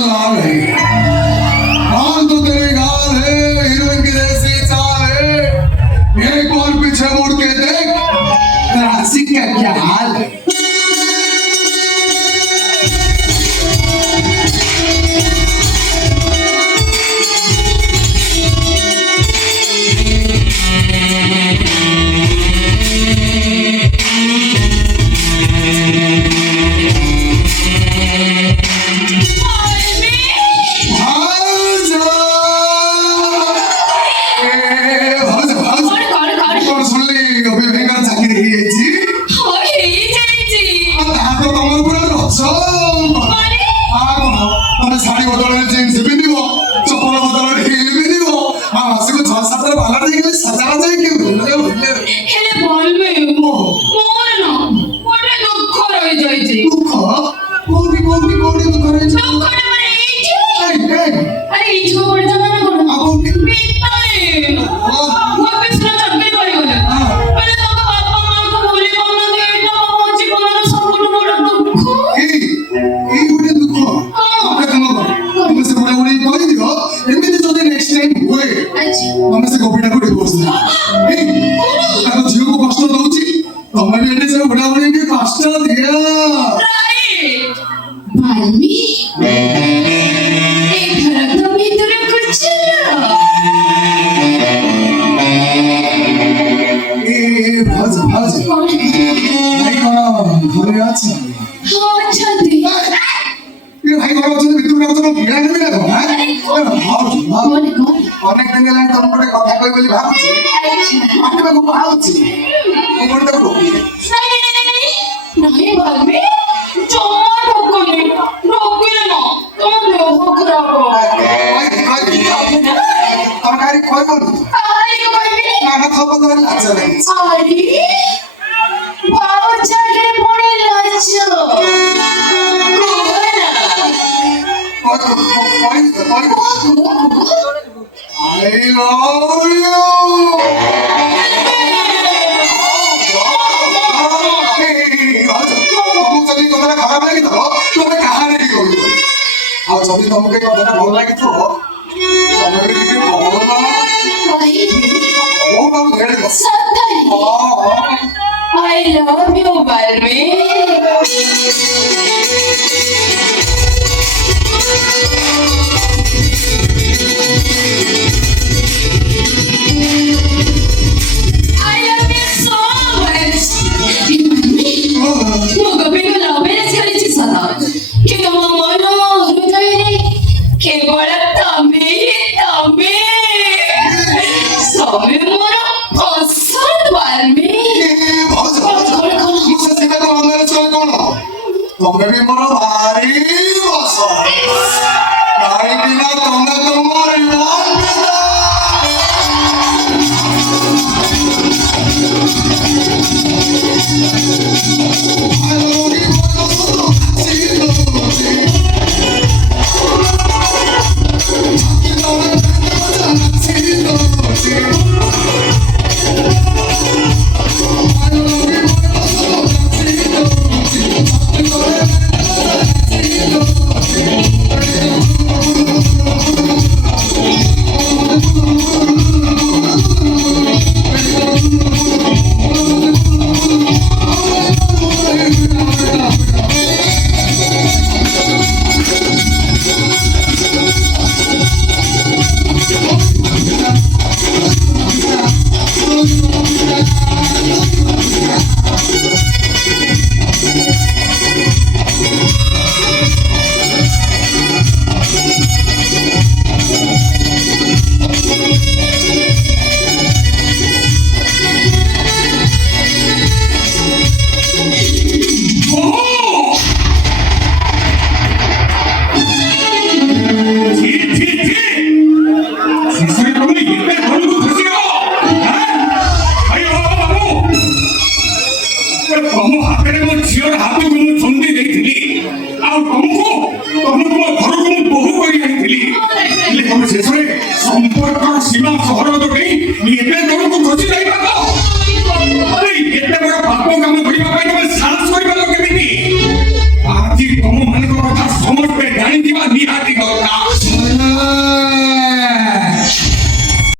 लाल है हाल तो तेरे गाल है हीरोइन की जैसी चाल है एक और पीछे मुड़ के देख तेरा हंसी का क्या हाल है শাড়ি বদলে জিন্স পিন্ধিব চপল বদলে হিল পিন্ধিব আর মাসিকু 6-7 ভালো দেখলে সাজানো যায় কি বুঝলে হেলে বলবে মোর না ওটা দুঃখ রয়ে যাইছে দুঃখ কোনটি দুঃখ রয়েছে দুঃখটা মানে এই যে এই আরে এই যে পড়ে যাবে না কোনো আপনি বিতালে ওকে শুনে চাকরি করে গেল মানে তো বাবা মা তো বলে বন্ধ দিয়ে এটা আমার জীবনের সবচেয়ে বড় দুঃখ এই ওটা দুঃখ আপনি কেন তুমি সে বলে বলে দিও এমনি যদি নেক্সট টাইম হয় আচ্ছা আমি সে কপিটা করে বসছি এই আমি ঝিওকে কষ্ট দউছি তুমি এনে সে বড় বড় কি কষ্ট দিয়া রাইট ভালমি এই ঘরটা ভিতরে করছে না ভাজ ভাই কোন ঘরে আছে আচ্ছা দে ভাই ঘরে আছে ভিতরে আছে না ভিড়া নেবে না কোনে অনেক দিন লাগে তোমার কথা কই বলি ভাবছি আমি তোমাকে ভাবছি তোমার তো नहीं भाभी चोमा ठोकने ठोकले ना तुम देह खराब हो তরকারি কই বল आई को भाभी না না খাবো তো লাগছে आई बाबू जाके पड़े लाचो I love you. খারাপ লাগে তো তুমি কাহারে কি করবে আর যদি তোমাকে কথাটা ভালো লাগে তো তোমাকে কি বলো না ও না ধরে গো सत्य I love you Balmi I love you so much Moga pingo la oberes kalichi sana Kino mamano hrudaye kevara tame Sami mora pasand Balmi तुम्हें भी मरो भारी बसो भाई बिना तुम्हें